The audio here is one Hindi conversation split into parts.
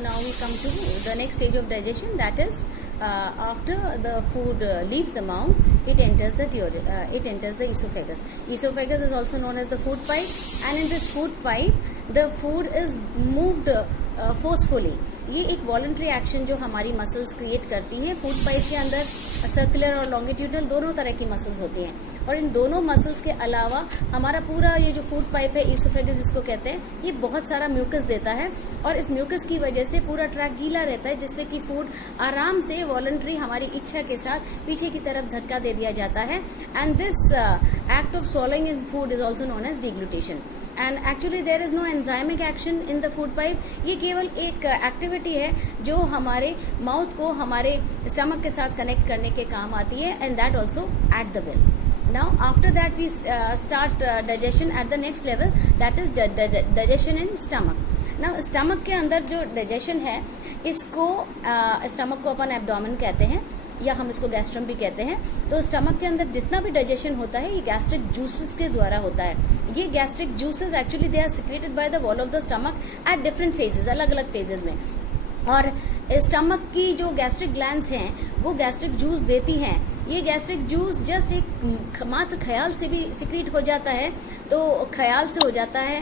now we come to the next stage of digestion, that is after the food leaves the mouth, it enters the esophagus. Esophagus is also known as the food pipe, and in this food pipe the food is moved forcefully. ये एक वॉलंटरी एक्शन जो हमारी मसल्स क्रिएट करती हैं. फूड पाइप के अंदर सर्कुलर और लॉन्गिट्यूडनल दोनों तरह की मसल्स होती हैं, और इन दोनों मसल्स के अलावा हमारा पूरा ये जो फूड पाइप है, ईसोफेगस जिसको कहते हैं, ये बहुत सारा म्यूकस देता है, और इस म्यूकस की वजह से पूरा ट्रैक गीला रहता है, जिससे कि फूड आराम से वॉलंटरी हमारी इच्छा के साथ पीछे की तरफ धक्का दे दिया जाता है. And this act of swallowing in food is also known as deglutition. And actually there is no enzymic action in the food pipe. ये केवल एक एक्टिविटी है जो हमारे माउथ को हमारे स्टमक के साथ कनेक्ट करने के काम आती है, and that also at the will. Now after that we start digestion at the next level, that is digestion in stomach. Now stomach के अंदर जो डाइजेशन है, इसको स्टमक को अपन एब्डोमेन कहते हैं, या हम इसको गैस्ट्रम भी कहते हैं. तो स्टमक के अंदर जितना भी डाइजेशन होता है, ये गैस्ट्रिक जूसेस के द्वारा होता है. ये gastric juices actually they are secreted by the wall of the stomach at different phases, अलग अलग फेजेस में. और स्टमक की जो गैस्ट्रिक ग्लैंड्स हैं, वो गैस्ट्रिक जूस देती हैं. ये गैस्ट्रिक जूस जस्ट एक मात्र ख्याल से भी सिक्रीट हो जाता है, तो ख्याल से हो जाता है,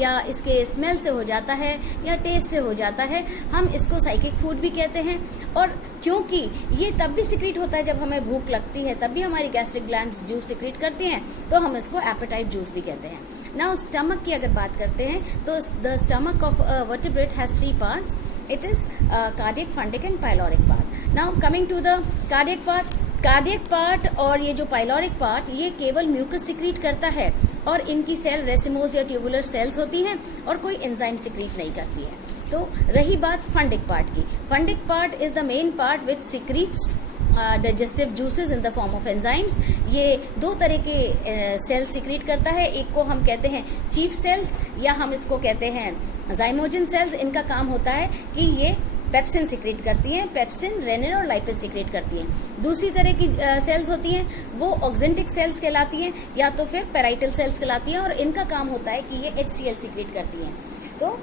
या इसके स्मेल से हो जाता है, या टेस्ट से हो जाता है. हम इसको साइकिक फूड भी कहते हैं, और क्योंकि ये तब भी सिक्रीट होता है जब हमें भूख लगती है, तब भी हमारी गैस्ट्रिक ग्लैंड्स जूस सिक्रीट करती हैं, तो हम इसको एपेटाइट जूस भी कहते हैं. नाउ स्टमक की अगर बात करते हैं, तो the stomach of vertebrate has 3 parts. It is cardiac, fundic and pyloric part. Now coming to the cardiac part. Cardiac part और ये जो पाइलोरिक पार्ट, ये केवल म्यूकस सिक्रीट करता है, और इनकी सेल रेसिमोज या ट्यूबुलर सेल्स होती हैं, और कोई एंजाइम सिक्रीट नहीं करती है. तो रही बात फंडिक पार्ट की. Fundic part is the main part which secretes digestive juices in the form of enzymes. ये 2 तरह के सेल्स सिक्रीट करता है. एक को हम कहते हैं चीफ सेल्स, या हम इसको कहते हैं जाइमोजन सेल्स. इनका काम होता है कि ये पेप्सिन सिक्रेट करती हैं, पेप्सिन, रेनिन और लाइपेस सिक्रेट करती हैं. दूसरी तरह की सेल्स होती हैं, वो ऑक्जेंटिक सेल्स कहलाती हैं, या तो फिर पेराइटल सेल्स कहलाती हैं, और इनका काम होता है कि ये HCl सिक्रेट करती हैं. तो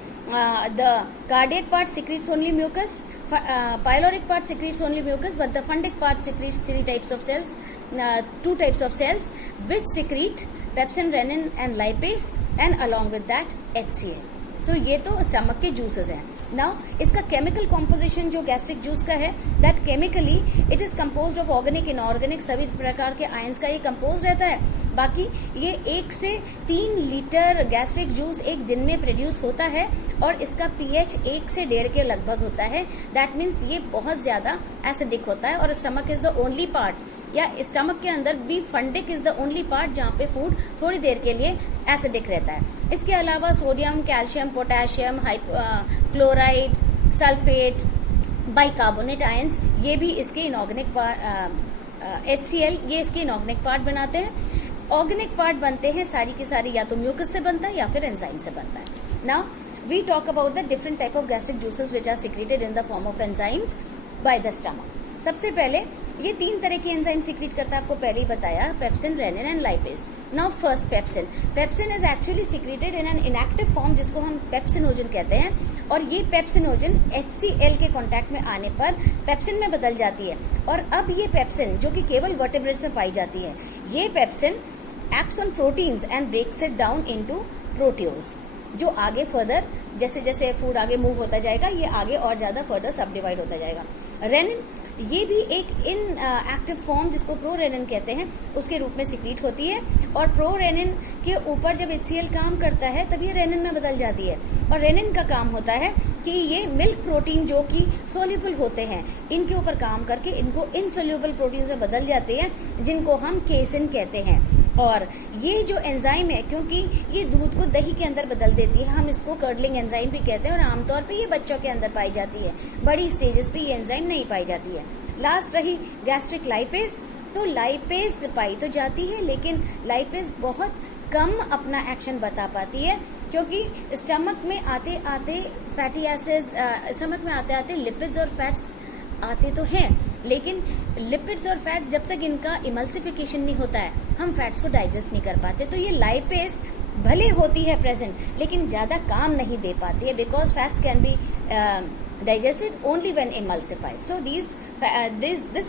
the cardiac part secretes only mucus, pyloric part secretes only mucus, but the fundic part secretes 2 types of cells which secrete pepsin, renin and lipase, and along with that HCl. So ये तो स्टमक के जूसेस हैं. नाउ इसका केमिकल कॉम्पोजिशन जो गैस्ट्रिक जूस का है, that chemically it is composed of organic, inorganic, सभी प्रकार के आयंस का ये कंपोज रहता है. बाकी ये 1 से 3 लीटर गैस्ट्रिक जूस एक दिन में प्रोड्यूस होता है, और इसका pH 1 से 1.5 के लगभग होता है. दैट मीन्स ये बहुत ज्यादा एसिडिक होता है, और stomach is the only part, या स्टमक के अंदर भी fundic is the only part जहाँ पे फूड थोड़ी देर के लिए एसिडिक रहता है. इसके अलावा sodium, calcium, potassium, chloride, sulphate, bicarbonate ions, ये भी इसके इनऑर्गेनिक पार्ट, HCl, ये इसके इनऑर्गेनिक पार्ट बनाते हैं. ऑर्गेनिक पार्ट बनते हैं सारी की सारी या तो म्यूकस से बनता है या फिर एंजाइम से बनता है. Now we talk about the different type of gastric juices which are secreted in the form of enzymes by the stomach. सबसे पहले ये 3 तरह की एंजाइम सिक्रेट करता है, आपको पहले ही बताया, pepsin, rennin and lipase. Now first pepsin. Pepsin is actually secreted in an inactive form, जिसको हम पेप्सिनोजन कहते हैं, और ये पेप्सिनोजन HCl के कांटेक्ट में आने पर पेप्सिन में बदल जाती है. और अब ये पेप्सिन, जो कि केवल वर्टेब्रेट्स में पाई जाती है, ये pepsin acts on proteins and breaks it down into proteoses, जो आगे फर्दर जैसे जैसे फूड आगे मूव होता जाएगा, ये आगे और ज्यादा फर्दर सब डिवाइड होता जाएगा. रेनिन, ये भी एक इन एक्टिव फॉर्म, जिसको प्रोरेनिन कहते हैं, उसके रूप में सिक्रीट होती है, और प्रोरेनिन के ऊपर जब HCl काम करता है तब ये रेनिन में बदल जाती है. और रेनिन का काम होता है कि ये मिल्क प्रोटीन जो कि सोल्यूबल होते हैं, इनके ऊपर काम करके इनको इनसोल्यूबल प्रोटीन से बदल जाते हैं, जिनको हम केसिन कहते हैं. और ये जो एंजाइम है, क्योंकि ये दूध को दही के अंदर बदल देती है, हम इसको कर्डलिंग एंजाइम भी कहते हैं, और आमतौर पे ये बच्चों के अंदर पाई जाती है, बड़ी स्टेजेस पे ये एंजाइम नहीं पाई जाती है. लास्ट रही गैस्ट्रिक लाइपेस. तो लाइपेस पाई तो जाती है, लेकिन लाइपेस बहुत कम अपना एक्शन बता पाती है, क्योंकि स्टमक में आते आते फैटी एसिड्स, स्टमक में आते आते लिपिड्स और फैट्स आते तो हैं, लेकिन लिपिड्स और फैट्स जब तक इनका इमल्सिफिकेशन नहीं होता है, हम फैट्स को डाइजेस्ट नहीं कर पाते. तो ये लाइपेस भले होती है प्रेजेंट, लेकिन ज्यादा काम नहीं दे पाती है, because fats can be digested only when emulsified. So this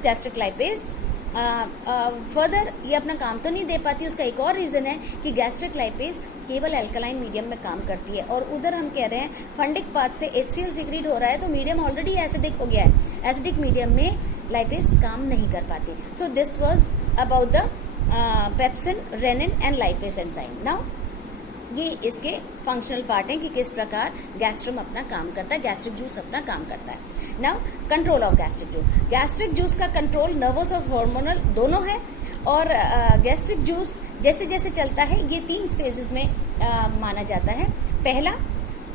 gastric lipase further ये अपना काम तो नहीं दे पाती. उसका एक और रीज़न है कि गैस्ट्रिक लाइपेज केवल एल्कलाइन मीडियम में काम करती है, और उधर हम कह रहे हैं फंडिक पाथ से HCl सीक्रेट हो रहा है, तो मीडियम ऑलरेडी एसिडिक हो गया है. एसिडिक मीडियम में लाइपेज काम नहीं कर पाती. So this was about the pepsin, rennin and lipase enzyme. Now ये इसके फंक्शनल पार्ट हैं कि किस प्रकार गैस्ट्रम अपना काम करता है, गैस्ट्रिक जूस अपना काम करता है. Now control of gastric juice. Gastric juice का कंट्रोल नर्वस और हार्मोनल दोनों है, और गैस्ट्रिक जूस जैसे जैसे चलता है ये 3 फेजेस में माना जाता है. पहला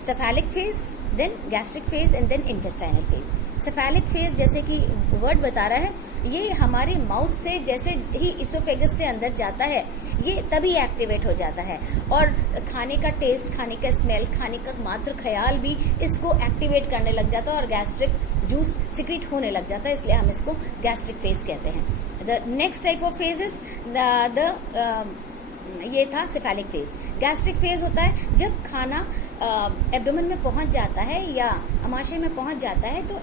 cephalic phase, then gastric phase and then intestinal phase. Cephalic phase जैसे कि वर्ड बता रहा है, ये हमारे माउथ से जैसे ही इसोफेगस से अंदर जाता है ये तभी एक्टिवेट हो जाता है, और खाने का टेस्ट, खाने का स्मेल, खाने का मात्र ख्याल भी इसको एक्टिवेट करने लग जाता है और गैस्ट्रिक जूस सिक्रेट होने लग जाता है, इसलिए हम इसको गैस्ट्रिक फेज कहते हैं. The next type of phase is ये था सेफेलिक फेज. गैस्ट्रिक फेज होता है जब खाना एब्डोमेन में पहुंच जाता है या अमाशय में पहुंच जाता है, तो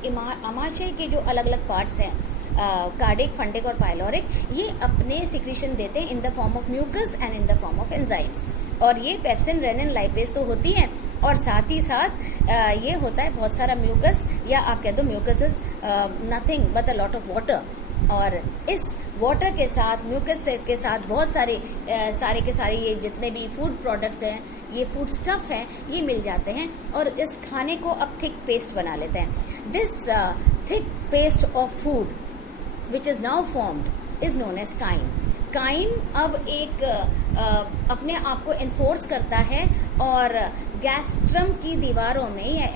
अमाशय के जो अलग अलग पार्ट्स हैं, कार्डिक, फंडिक और पाइलोरिक, ये अपने सिक्रीशन देते हैं in the form of mucus and in the form of enzymes. और ये पेप्सिन, रेनिन, लाइपेज तो होती हैं, और साथ ही साथ ये होता है बहुत सारा म्यूकस, या आप कह दो mucus is nothing but a lot of water. और इस वाटर के साथ, म्यूकस के साथ बहुत सारे के सारे ये जितने भी फूड प्रोडक्ट्स हैं, ये फूड स्टफ है, ये मिल जाते हैं और इस खाने को अब थिक पेस्ट बना लेते हैं. This thick paste of food which is now formed is known as chyme. Chyme अब एक अपने आप को इन्फोर्स करता है और गैस्ट्रम की दीवारों में या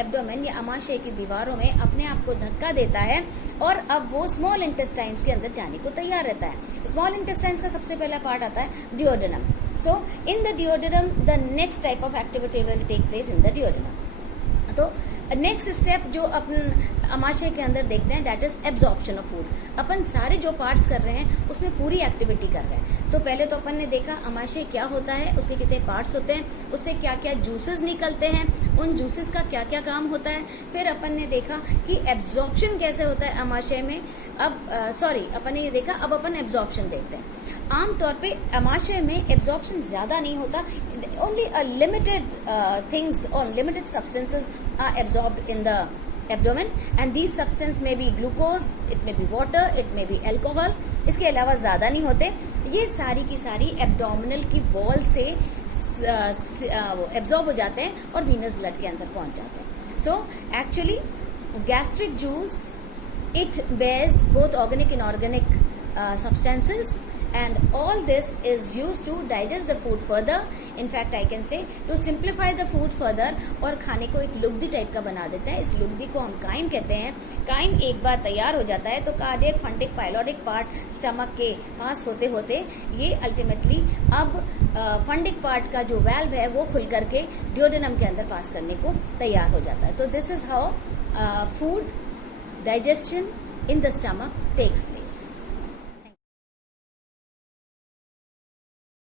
एब्डोमेन या अमाशय की दीवारों में अपने आप को धक्का देता है, और अब वो स्मॉल इंटेस्टाइन्स के अंदर जाने को तैयार रहता है. स्मॉल इंटेस्टाइन्स का सबसे पहला पार्ट आता है duodenum. So in the duodenum the next type of activity will take place in the duodenum. तो नेक्स्ट स्टेप जो अपन अमाशय के अंदर देखते हैं, that is absorption of food. अपन सारे जो पार्ट्स कर रहे हैं उसमें पूरी एक्टिविटी कर रहे हैं. तो पहले तो अपन ने देखा अमाशय क्या होता है, उसके कितने पार्ट्स होते हैं, उससे क्या क्या जूसेस निकलते हैं, उन जूसेस का क्या क्या काम होता है. फिर अपन ने देखा कि एब्जॉर्प्शन कैसे होता है अमाशय में. अपन ने ये देखा, अब अपन एब्जॉर्प्शन देखते हैं. आमतौर पे अमाशय में एब्जॉर्प्शन ज्यादा नहीं होता, ओनली अ लिमिटेड थिंग्स और limited substances are absorbed in the abdomen, and these substance may be glucose, it may be water, it may be alcohol. इसके अलावा ज़्यादा नहीं होते. ये सारी की सारी एब्डोमिनल की वॉल से एब्जॉर्ब हो जाते हैं और वीनस ब्लड के अंदर पहुंच जाते हैं. So actually gastric juice it bears both organic and inorganic substances, and all this is used to digest the food further. In fact, I can say to simplify the food further, और खाने को एक लुगदी टाइप का बना देते हैं. इस लुगदी को हम काइम कहते हैं. काइम एक बार तैयार हो जाता है तो cardiac, fundic, pyloric part stomach के पास होते होते ये अल्टीमेटली अब फंडिक पार्ट का जो वाल्व है वो खुल करके डिओडेनम के अंदर पास करने को तैयार हो जाता है. तो this is how food digestion in the stomach takes place.